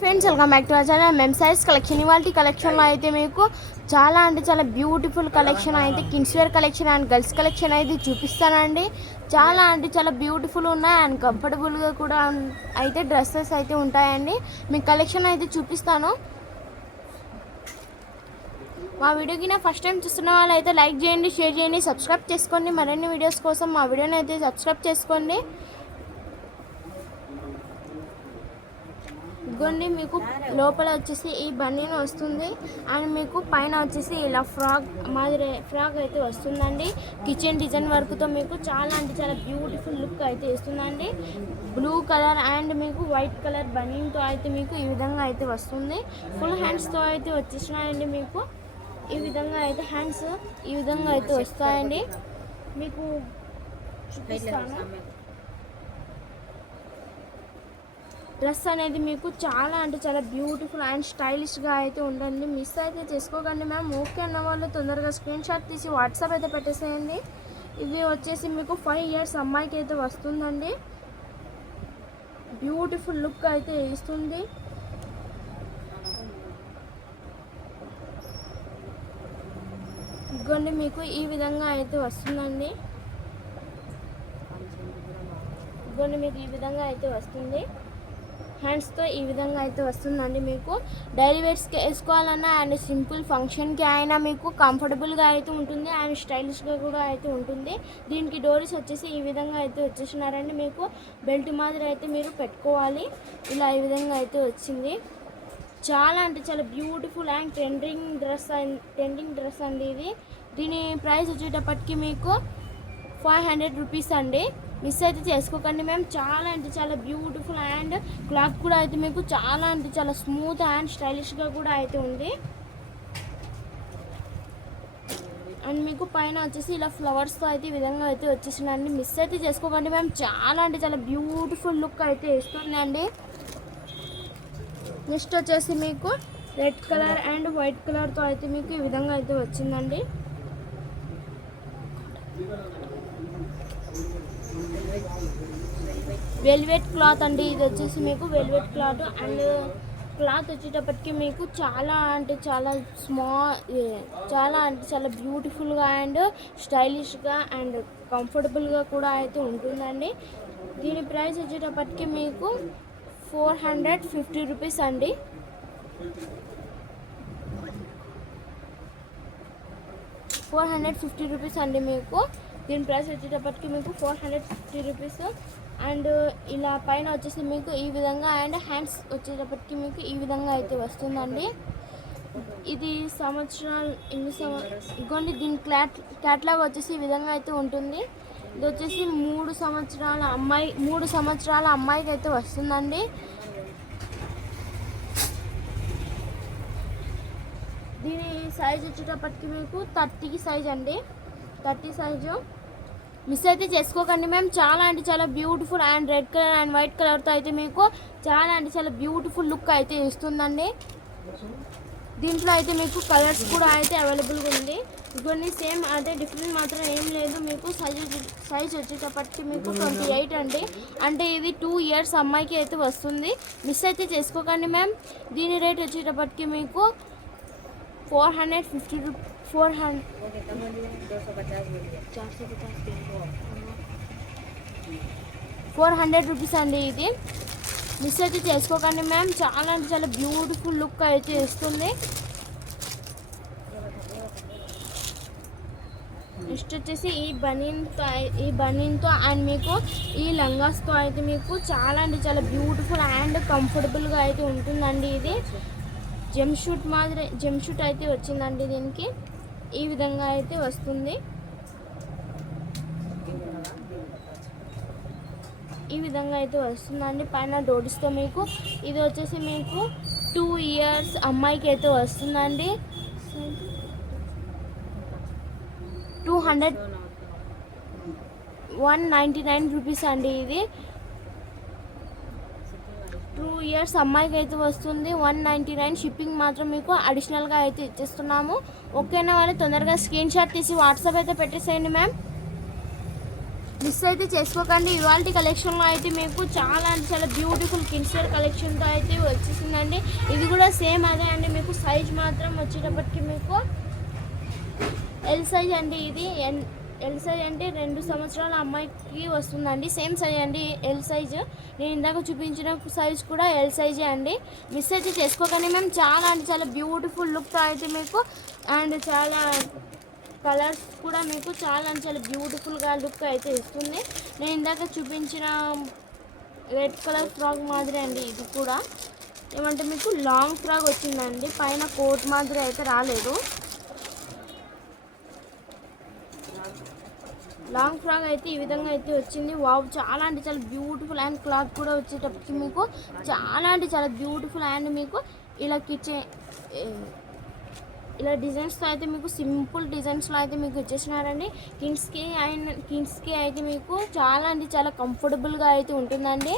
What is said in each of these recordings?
Friends welcome back to our channel. మేము size collection ఇవాళ కలెక్షన్లో అయితే మీకు చాలా అంటే చాలా బ్యూటిఫుల్ కలెక్షన్ అయితే kids wear collection and girls collection అయితే చూపిస్తానండి. చాలా అంటే చాలా బ్యూటిఫుల్ ఉన్నాయి అండ్ కంఫర్టబుల్గా కూడా అయితే డ్రెస్సెస్ అయితే ఉంటాయండి. మీకు కలెక్షన్ అయితే చూపిస్తాను. మా వీడియోకి ఫస్ట్ టైం చూస్తున్న వాళ్ళు అయితే లైక్ చేయండి, షేర్ చేయండి, సబ్స్క్రైబ్ చేసుకోండి. మరిన్ని వీడియోస్ కోసం మా వీడియోని అయితే సబ్స్క్రైబ్ చేసుకోండి. ఇదిగోండి మీకు లోపల వచ్చేసి ఈ బనీన్ వస్తుంది అండ్ మీకు పైన వచ్చేసి ఇలా ఫ్రాక్ అయితే వస్తుందండి. కిచెన్ డిజైన్ వర్క్తో మీకు చాలా అంటే చాలా బ్యూటిఫుల్ లుక్ అయితే ఇస్తుందండి. బ్లూ కలర్ అండ్ మీకు వైట్ కలర్ బనీన్తో అయితే మీకు ఈ విధంగా అయితే వస్తుంది. ఫుల్ హ్యాండ్స్తో అయితే వచ్చేసినాయండి. మీకు ఈ విధంగా అయితే హ్యాండ్స్ ఈ విధంగా అయితే వస్తాయండి. మీకు చూపిస్తాను. డ్రెస్ అనేది మీకు చాలా అంటే చాలా బ్యూటిఫుల్ అండ్ స్టైలిష్గా అయితే ఉంటుంది. మిస్ అయితే చేసుకోకండి మ్యామ్. ఓకే అన్న వాళ్ళు తొందరగా స్క్రీన్ షాట్ తీసి వాట్సాప్ అయితే పెట్టేసేయండి. ఇవి వచ్చేసి మీకు 5 years అమ్మాయికి అయితే వస్తుందండి. బ్యూటిఫుల్ లుక్ అయితే ఇస్తుంది. ఇదిగోండి మీకు ఈ విధంగా అయితే వస్తుందండి. ఇదిగోండి మీకు ఈ విధంగా అయితే వస్తుంది. హ్యాండ్స్తో ఈ విధంగా అయితే వస్తుందండి. మీకు డైలీ వేర్స్కి వేసుకోవాలన్నా అండ్ సింపుల్ ఫంక్షన్కి అయినా మీకు కంఫర్టబుల్గా అయితే ఉంటుంది అండ్ స్టైలిష్గా కూడా అయితే ఉంటుంది. దీనికి డోరీస్ వచ్చేసి ఈ విధంగా అయితే వచ్చేసినారండి. మీకు బెల్ట్ మాదిరి అయితే మీరు పెట్టుకోవాలి. ఇలా ఈ విధంగా అయితే వచ్చింది. చాలా అంటే చాలా బ్యూటిఫుల్ అండ్ ట్రెండింగ్ డ్రెస్ అండి ఇది. దీని ప్రైస్ వచ్చేటప్పటికి మీకు 500 రూపీస్ అండి. మిస్ అయితే చేసుకోకండి మ్యామ్. చాలా అంటే చాలా బ్యూటిఫుల్ అండ్ క్లాత్ కూడా అయితే మీకు చాలా అంటే చాలా స్మూత్ అండ్ స్టైలిష్గా కూడా అయితే ఉంది. అండ్ మీకు పైన వచ్చేసి ఇలా ఫ్లవర్స్తో అయితే ఈ విధంగా అయితే వచ్చేసిందండి. మిస్ అయితే చేసుకోకండి మ్యామ్. చాలా అంటే చాలా బ్యూటిఫుల్ లుక్ అయితే ఇస్తుందండి. నెక్స్ట్ వచ్చేసి మీకు రెడ్ కలర్ అండ్ వైట్ కలర్తో అయితే మీకు ఈ విధంగా అయితే వచ్చిందండి. వెల్వెట్ క్లాత్ అండి. ఇది వచ్చేసి మీకు వెల్వెట్ క్లాత్ అండ్ క్లాత్ వచ్చేటప్పటికి మీకు చాలా అంటే చాలా చాలా అంటే చాలా బ్యూటిఫుల్గా అండ్ స్టైలిష్గా అండ్ కంఫర్టబుల్గా కూడా అయితే ఉంటుందండి. దీని ప్రైస్ వచ్చేటప్పటికి మీకు 450 రూపీస్ అండి. మీకు దీని ప్రైస్ వచ్చేటప్పటికి మీకు 450 రూపీస్. అండ్ ఇలా పైన వచ్చేసి మీకు ఈ విధంగా అండ్ హ్యాండ్స్ వచ్చేటప్పటికి మీకు ఈ విధంగా అయితే వస్తుందండి. ఇది ఇంకోండి దీని క్యాట్లాగ్ వచ్చేసి ఈ విధంగా అయితే ఉంటుంది. ఇది వచ్చేసి 3 సంవత్సరాల అమ్మాయికి అయితే వస్తుందండి. దీని సైజ్ వచ్చేటప్పటికి మీకు 30 సైజ్ అండి. 30 సైజు. మిస్ అయితే చేసుకోకండి మ్యామ్. చాలా అంటే చాలా beautiful and red colour and white కలర్తో అయితే మీకు చాలా అంటే చాలా బ్యూటిఫుల్ లుక్ అయితే ఇస్తుందండి. దీంట్లో అయితే మీకు కలర్స్ కూడా అయితే అవైలబుల్గా ఉంది. కొన్ని సేమ్ అదే డిఫరెంట్ మాత్రం ఏం లేదు. మీకు సైజ్ వచ్చేటప్పటికి మీకు 28 అండి. అంటే ఇది 2 years అమ్మాయికి అయితే వస్తుంది. మిస్ అయితే చేసుకోకండి మ్యామ్. దీని రేట్ వచ్చేటప్పటికి మీకు 450 రూపీస్ అండి. ఇది మిస్ అయితే చేసుకోకండి మ్యామ్. చాలా అంటే చాలా బ్యూటిఫుల్ లుక్ అయితే ఇస్తుంది. నెక్స్ట్ వచ్చేసి ఈ బనీన్తో అండ్ మీకు ఈ లంగాస్తో అయితే మీకు చాలా అంటే చాలా బ్యూటిఫుల్ అండ్ కంఫర్టబుల్గా అయితే ఉంటుందండి. ఇది జంప్ షూట్ అయితే వచ్చిందండి. దీనికి ఈ విధంగా అయితే వస్తుంది. ఈ విధంగా అయితే వస్తుందండి. పైన డోరీస్తో మీకు ఇది వచ్చేసి మీకు 2 years అమ్మాయికి అయితే వస్తుందండి. 199 రూపీస్ అండి. ఇది 2 years అమ్మాయికి అయితే వస్తుంది. 199. షిప్పింగ్ మాత్రం మీకు అడిషనల్గా అయితే ఇచ్చేస్తున్నాము. ఓకేనా వాళ్ళు తొందరగా స్క్రీన్ షాట్ తీసి వాట్సాప్ అయితే పెట్టేసేయండి మ్యామ్. మిస్ అయితే చేసుకోకండి. ఇవాల్టి కలెక్షన్లో అయితే మీకు చాలా అంటే చాలా బ్యూటిఫుల్ కిడ్స్ వేర్ కలెక్షన్తో అయితే వచ్చేసిందండి. వస్తుందండి. ఇది కూడా సేమ్ అదే అండి. మీకు సైజ్ మాత్రం వచ్చేటప్పటికి మీకు ఎల్ సైజ్ అండి. ఇది ఎల్ సైజ్ అంటే 2 సంవత్సరాల అమ్మాయికి వస్తుందండి. సేమ్ సైజ్ అండి ఎల్ సైజ్. నేను ఇందాక చూపించిన సైజ్ కూడా ఎల్ సైజే అండి. మిస్ అయితే చేసుకోకండి మ్యామ్. చాలా అంటే చాలా బ్యూటిఫుల్ లుక్ అయితే మీకు, అండ్ చాలా కలర్స్ కూడా మీకు చాలా అంటే చాలా బ్యూటిఫుల్గా లుక్ అయితే ఇస్తుంది. నేను ఇందాక చూపించిన రెడ్ కలర్ ఫ్రాక్ మాదిరి అండి ఇది కూడా. ఏమంటే మీకు లాంగ్ ఫ్రాక్ వచ్చిందండి, పైన కోట్ మాదిరి అయితే రాలేదు. లాంగ్ ఫ్రాక్ అయితే ఈ విధంగా అయితే వచ్చింది. వావ్, చాలా అంటే చాలా బ్యూటిఫుల్. అండ్ క్లాత్ కూడా వచ్చేటప్పటికి మీకు చాలా అంటే చాలా బ్యూటిఫుల్. అండ్ మీకు ఇలా ఇలా డిజైన్స్తో అయితే మీకు సింపుల్ డిజైన్స్లో అయితే మీకు ఇచ్చేసినారండి. కిడ్స్కి అయితే మీకు చాలా అంటే చాలా కంఫర్టబుల్గా అయితే ఉంటుందండి.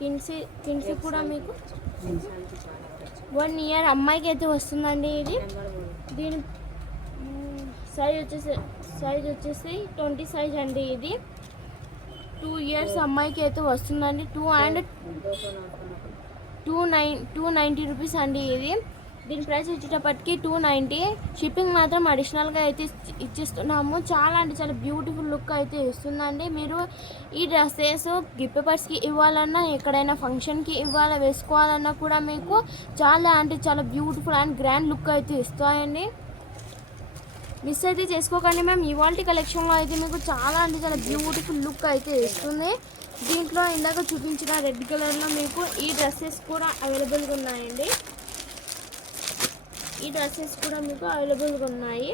కిడ్స్ కూడా మీకు 1 ఇయర్ అమ్మాయికి అయితే వస్తుందండి ఇది. దీని సైజ్ వచ్చేసి 20 సైజ్ అండి. ఇది 2 ఇయర్స్ అమ్మాయికి అయితే వస్తుందండి. 290 రూపీస్ అండి ఇది. దీని ప్రైస్ వచ్చేటప్పటికి 290. షిప్పింగ్ మాత్రం అడిషనల్గా అయితే ఇచ్చిస్తున్నాము. చాలా అంటే చాలా బ్యూటిఫుల్ లుక్ అయితే ఇస్తుందండి. మీరు ఈ డ్రెస్సెస్ గిఫ్ట్ పర్స్కి ఇవ్వాలన్నా, ఎక్కడైనా ఫంక్షన్కి వేసుకోవాలన్నా కూడా మీకు చాలా అంటే చాలా బ్యూటిఫుల్ అండ్ గ్రాండ్ లుక్ అయితే ఇస్తాయండి. మిస్ అయితే చేసుకోకండి మ్యామ్. ఇవాల్టి కలెక్షన్లో అయితే మీకు చాలా అంటే చాలా బ్యూటిఫుల్ లుక్ అయితే ఇస్తుంది. దీంట్లో ఇందాక చూపించిన రెడ్ కలర్లో మీకు ఈ డ్రెస్సెస్ కూడా అవైలబుల్గా ఉన్నాయండి. ఈ డ్రెస్సెస్ కూడా మీకు అవైలబుల్గా ఉన్నాయి.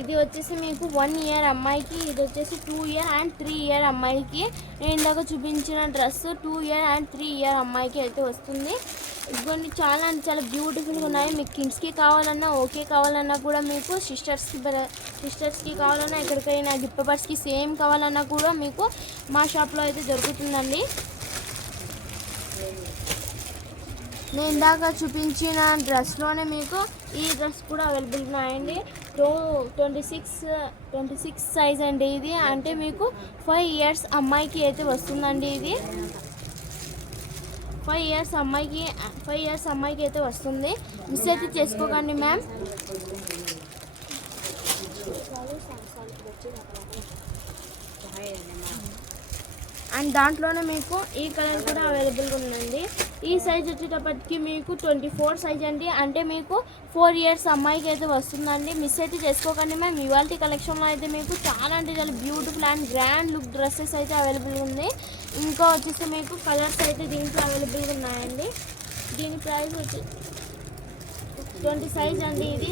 ఇది వచ్చేసి మీకు 1 ఇయర్ అమ్మాయికి, ఇది వచ్చేసి 2 ఇయర్ అండ్ 3 ఇయర్ అమ్మాయికి. నేను ఇందాక చూపించిన డ్రెస్ 2 ఇయర్ అండ్ 3 ఇయర్ అమ్మాయికి అయితే వస్తుంది. ఇవన్నీ చాలా అంటే చాలా బ్యూటిఫుల్గా ఉన్నాయి. మీకు కిడ్స్కి కావాలన్నా ఓకే, కావాలన్నా కూడా మీకు సిస్టర్స్కి కావాలన్నా, ఎక్కడికైనా గిఫ్ట్ పర్స్కి సేమ్ కావాలన్నా కూడా మీకు మా షాప్లో అయితే దొరుకుతుందండి. నేను ఇందాక చూపించిన డ్రెస్లోనే మీకు ఈ డ్రెస్ కూడా అవైలబుల్ ఉన్నాయండి. 26 సైజ్ అండి ఇది. అంటే మీకు 5 ఇయర్స్ అమ్మాయికి అయితే వస్తుందండి. ఇది 5 ఇయర్స్ అమ్మాయికి అయితే వస్తుంది. మిస్ అయితే చేసుకోకండి మ్యామ్. అండ్ దాంట్లోనే మీకు ఈ కలర్ కూడా అవైలబుల్గా ఉందండి. ఈ సైజ్ వచ్చేటప్పటికి మీకు 24 సైజ్ అండి. అంటే మీకు 4 ఇయర్స్ అమ్మాయికి అయితే వస్తుందండి. మిస్ అయితే చేసుకోకండి మ్యామ్. ఇవాల్టి కలెక్షన్లో అయితే మీకు చాలా అంటే చాలా beautiful and grand look dresses అయితే అవైలబుల్గా ఉంది. ఇంకా వచ్చేసి మీకు కలర్స్ అయితే దీంట్లో అవైలబుల్గా ఉన్నాయండి. దీని ప్రైస్ వచ్చి 20 సైజ్ అండి ఇది.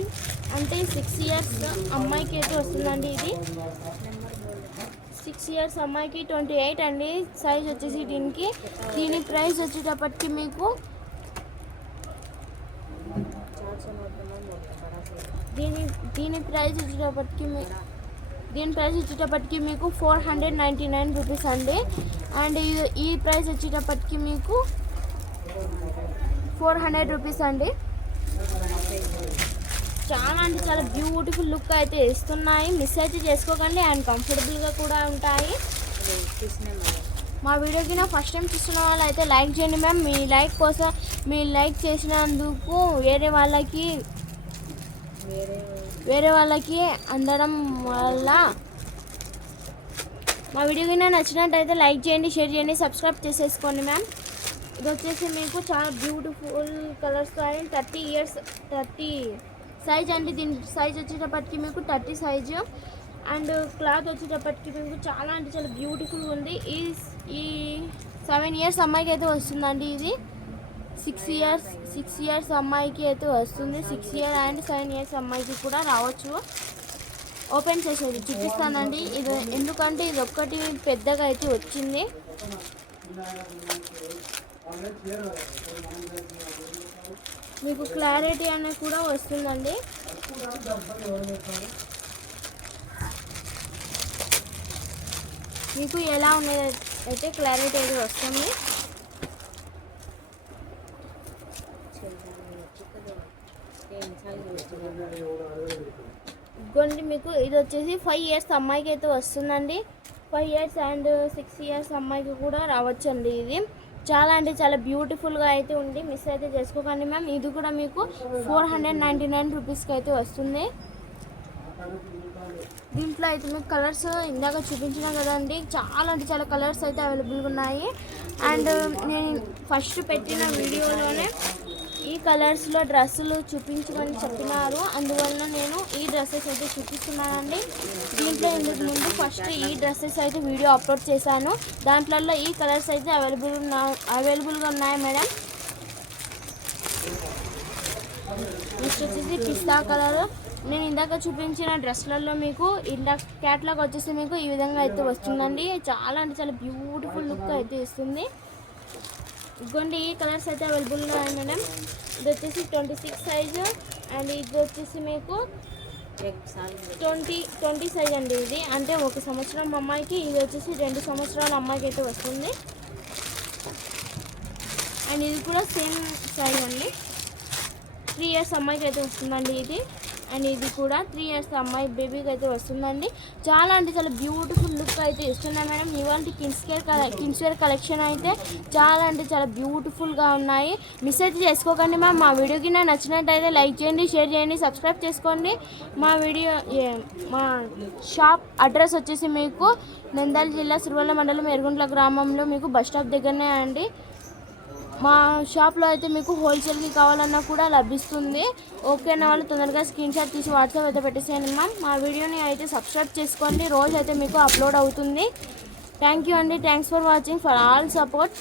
అంటే 6 ఇయర్స్ అమ్మాయికి అయితే వస్తుందండి. ఇది 6 ఇయర్స్ అమ్మాయికి 28 అండి సైజ్ వచ్చేసి దీనికి. దీని ప్రైస్ వచ్చేటప్పటికి మీకు దీని ప్రైస్ వచ్చేటప్పటికి మీకు 499 రూపీస్ అండి. అండ్ ఈ ప్రైస్ వచ్చేటప్పటికి మీకు 400 రూపీస్ అండి. చాలా అంటే చాలా బ్యూటిఫుల్ లుక్ అయితే ఇస్తున్నాయి. మిస్ అయితే చేసుకోకండి. అండ్ కంఫర్టబుల్గా కూడా ఉంటాయి. మా వీడియోకి నా ఫస్ట్ టైం చూస్తున్న వాళ్ళు అయితే లైక్ చేయండి మ్యామ్. మీ లైక్ చేసినందుకు వేరే వాళ్ళకి అందడం వల్ల మా వీడియోకి నచ్చినట్టయితే లైక్ చేయండి, షేర్ చేయండి, సబ్స్క్రైబ్ చేసేసుకోండి మ్యామ్. ఇది వచ్చేసి మీకు చాలా బ్యూటిఫుల్ కలర్స్తో 30 సైజ్ అండి. దీని సైజ్ వచ్చేటప్పటికి మీకు 30 సైజు. అండ్ క్లాత్ వచ్చేటప్పటికి మీకు చాలా అంటే చాలా బ్యూటిఫుల్గా ఉంది. ఈ 7 ఇయర్స్ అమ్మాయికి అయితే వస్తుందండి. ఇది 6 ఇయర్స్ అమ్మాయికి అయితే వస్తుంది. 6 ఇయర్ అండ్ 7 ఇయర్స్ అమ్మాయికి కూడా రావచ్చు. ఓపెన్ చేసేది చూపిస్తానండి. ఇది ఎందుకంటే ఇది ఒక్కటి పెద్దగా అయితే వచ్చింది. మీకు క్లారిటీ అనేది కూడా వస్తుందండి. మీకు ఎలా ఉన్నది అయితే క్లారిటీ అయితే వస్తుంది. ఇంకోండి మీకు ఇది వచ్చేసి 5 ఇయర్స్ అమ్మాయికి అయితే వస్తుందండి. 5 ఇయర్స్ అండ్ 6 ఇయర్స్ అమ్మాయికి కూడా రావచ్చండి. ఇది చాలా అంటే చాలా బ్యూటిఫుల్గా అయితే ఉంది, మిస్ అయితే చేసుకోకండి మ్యామ్. ఇది కూడా మీకు 499 రూపీస్కి అయితే వస్తుంది. దీంట్లో అయితే మీకు కలర్స్ ఇందాక చూపించినా కదండి, చాలా అంటే చాలా కలర్స్ అయితే అవైలబుల్గా ఉన్నాయి. అండ్ నేను ఫస్ట్ పెట్టిన వీడియోలోనే ఈ కలర్స్లో డ్రెస్సులు చూపించమని చెప్పినారు, అందువలన నేను ఈ డ్రెస్సెస్ అయితే చూపిస్తున్నానండి. దీంట్లో ఇందుకు ముందు ఫస్ట్ ఈ డ్రెస్సెస్ అయితే వీడియో అప్లోడ్ చేశాను, దాంట్లో ఈ కలర్స్ అయితే అవైలబుల్గా ఉన్నాయి మేడం. నెక్స్ట్ వచ్చేసి పిస్తా కలర్. నేను ఇందాక చూపించిన డ్రెస్లలో మీకు ఇలా క్యాట్లాగ్ వచ్చేసి మీకు ఈ విధంగా అయితే వస్తుందండి. చాలా అంటే చాలా బ్యూటిఫుల్ లుక్ అయితే ఇస్తుంది. ఇదిగోండి ఈ కలర్స్ అయితే అవైలబుల్గా ఉన్నాయి మేడం. ఇది వచ్చేసి 26 సైజు అండ్ ఇది వచ్చేసి మీకు 20 సైజ్ అండి. ఇది అంటే 1 సంవత్సరం అమ్మాయికి, ఇది వచ్చేసి 2 సంవత్సరాల అమ్మాయికి అయితే వస్తుంది. అండ్ ఇది కూడా సేమ్ సైజ్ అండి, 3 ఇయర్స్ అమ్మాయికి అయితే వస్తుందండి ఇది. అండ్ ఇది కూడా 3 ఇయర్స్ అమ్మాయి బేబీకి అయితే వస్తుందండి. చాలా అంటే చాలా బ్యూటిఫుల్ లుక్ అయితే ఇస్తున్నాయి మేడం. ఇవాళ కిడ్స్ వేర్ కలెక్షన్ అయితే చాలా అంటే చాలా బ్యూటిఫుల్గా ఉన్నాయి. మిస్ అయితే చేసుకోకండి మ్యామ్. మా వీడియోకి నాకు నచ్చినట్టయితే లైక్ చేయండి, షేర్ చేయండి, సబ్స్క్రైబ్ చేసుకోండి. మా షాప్ అడ్రస్ వచ్చేసి మీకు నంద్యాల జిల్లా సిరివెల్ల మండలం ఎర్గుంట్ల గ్రామంలో మీకు బస్ స్టాప్ దగ్గరనే అండి. మా షాప్లో అయితే మీకు హోల్సేల్కి కావాలన్నా కూడా లభిస్తుంది. ఓకే అన్న వాళ్ళు తొందరగా స్క్రీన్ షాట్ తీసి వాట్సాప్ అయితే పెట్టేసేయండి మ్యామ్. మా వీడియోని అయితే సబ్స్క్రైబ్ చేసుకోండి, రోజు అయితే మీకు అప్లోడ్ అవుతుంది. థ్యాంక్ యూ అండి. Thanks for watching, for all support.